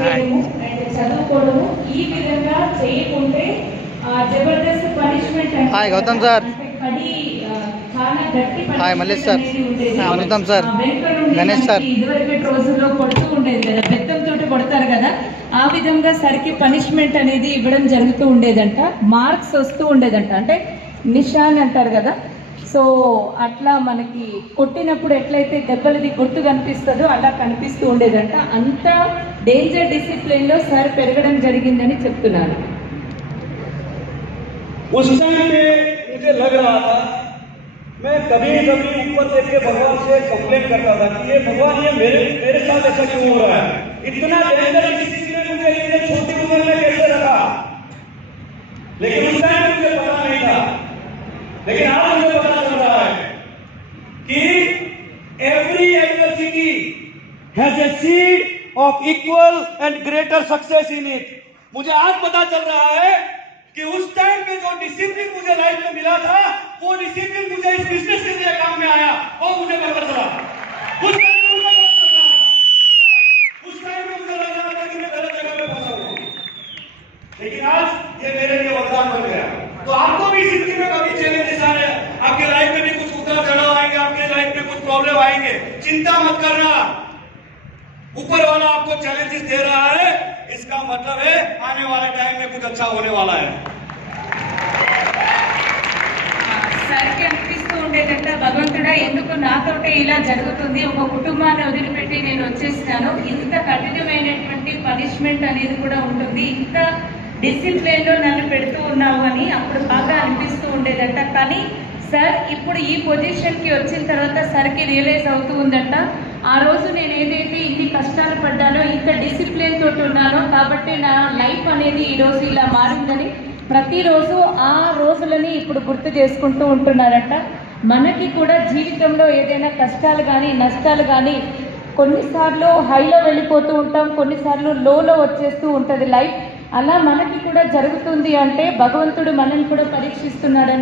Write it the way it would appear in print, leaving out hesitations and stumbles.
చేయడము అండ్ చదువుకోవడము ఈ విధంగా చేయకుంటే జబర్దస్త్ పనిష్మెంట్ అంటే గౌతమ్ సార్ చాలా గట్టి Mallesh sir Gautam sir Ganesh sir ఇదివరకటి రోజుల్లో కొడుతూ ఉండేది కదా, బెత్తంతో కొడతారు కదా, ఆ విధంగా సరికి పనిష్మెంట్ అనేది ఇవ్వడం జరుగుతూ ఉండేదంట. మార్క్స్ వస్తూ ఉండేదంట, అంటే నిషాన్ అంటారు కదా. సో అట్లా మనకి కొట్టినప్పుడు ఎట్లయితే దెబ్బలది గుర్తు కనిపిస్తుందో అలా కనిపిస్తూ ఉండేదంట. అంత డేంజర్ డిసిప్లిన్ లో సార్ పెరగడం జరిగిందని చెప్తున్నారు. उस टाइम पे मुझे लग रहा था, मैं कभी कभी ऊपर देख के भगवान से कंप्लेन करता था कि ये भगवान ये मेरे साथ ऐसा क्यों हो रहा है, इतना डेंजर डिसिप्लिन मुझे इतने छोटी उम्र में कैसे रखा। लेकिन उस टाइम मुझे पता नहीं था, लेकिन आज मुझे पता चल रहा है कि every adversity has a seed of equal and greater success in it. मुझे आज पता चल रहा है कि उस टाइम पे जो डिसिप्लिन मुझे लाइफ में मिला था, वो डिसिप्लिन मुझे इस बिजनेस के लिए काम में आया और मुझे पता चला। उस टाइम में मुझे पता चल रहा था, उस टाइम में मुझे लग रहा था कि मैं गलत जगह पे फंसा हूं, लेकिन आज ये मेरे लिए वरदान बन गया। तो आपको भी जिंदगी में कभी चैलेंजेस आ रहे हैं, आपके लाइफ में भी कुछ उतार चढ़ाव आएंगे, आपके लाइफ में कुछ प्रॉब्लम आएंगे, चिंता मत करना। ऊपर वाला आपको चैलेंजेस दे रहा है, इसका मतलब है आने वाले टाइम में कुछ अच्छा होने वाला है। సార్కి అనిపిస్తూ ఉండేదంట, భగవంతుడా ఎందుకు నాతోటే ఇలా జరుగుతుంది, ఒక కుటుంబాన్ని వదిలిపెట్టి నేను వచ్చేసినాను, ఇంత కఠినమైనటువంటి పనిష్మెంట్ అనేది కూడా ఉంటుంది, ఇంత డిసిప్లిన్ లో నన్ను పెడుతూ ఉన్నావు అని అప్పుడు బాగా అనిపిస్తూ ఉండేదంట. కానీ సార్ ఇప్పుడు ఈ పొజిషన్ కి వచ్చిన తర్వాత సార్కి రియలైజ్ అవుతూ ఉందంట, ఆ రోజు నేను ఏదైతే ఇన్ని కష్టాలు పడ్డానో, ఇంత డిసిప్లిన్ తోటి ఉన్నానో కాబట్టి నా లైఫ్ అనేది ఈ రోజు ఇలా మారిందని ప్రతిరోజు ఆ రోజులని ఇప్పుడు గుర్తు చేసుకుంటూ ఉంటున్నారంట. మనకి కూడా జీవితంలో ఏదైనా కష్టాలు కానీ నష్టాలు కానీ కొన్నిసార్లు హైలో వెళ్ళిపోతూ ఉంటాం, కొన్నిసార్లు లోలో వచ్చేస్తూ ఉంటుంది లైఫ్. అలా మనకి కూడా జరుగుతుంది అంటే భగవంతుడు మనల్ని కూడా పరీక్షిస్తున్నాడని